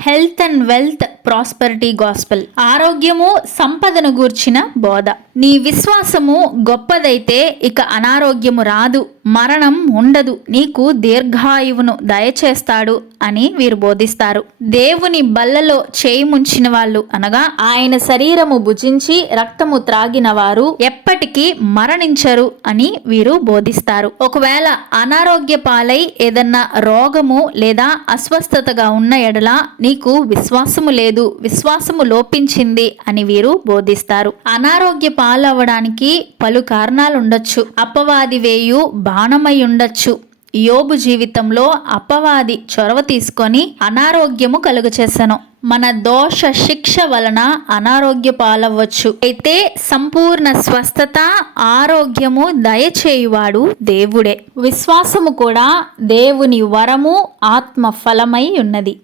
Health and wealth prosperity gospel. ఆరోగ్యము సంపదను గూర్చిన బోధ. నీ విశ్వాసము గొప్పదైతే ఇక అనారోగ్యము రాదు, మరణం ఉండదు, నీకు దీర్ఘాయువును దయచేస్తాడు అని వీరు బోధిస్తారు. దేవుని బల్లలో చేయి ముంచిన వాళ్ళు అనగా ఆయన శరీరము భుజించి రక్తము త్రాగిన వారు ఎప్పటికీ మరణించరు అని వీరు బోధిస్తారు. ఒకవేళ అనారోగ్య పాలై ఏదన్నా రోగము లేదా అస్వస్థతగా ఉన్న ఎడల నీకు విశ్వాసము లేదు, విశ్వాసము లోపించింది అని వీరు బోధిస్తారు. అనారోగ్య పాలవ్వడానికి పలు కారణాలు ఉండొచ్చు. అపవాది వేయు బాణమై ఉండొచ్చు. యోబు జీవితంలో అపవాది చొరవ తీసుకొని అనారోగ్యము కలుగచేసెను. మన దోష శిక్ష వలన అనారోగ్య పాలవ్వచ్చు. అయితే సంపూర్ణ స్వస్థత, ఆరోగ్యము దయచేయువాడు దేవుడే. విశ్వాసము కూడా దేవుని వరము, ఆత్మ ఫలమై ఉన్నది.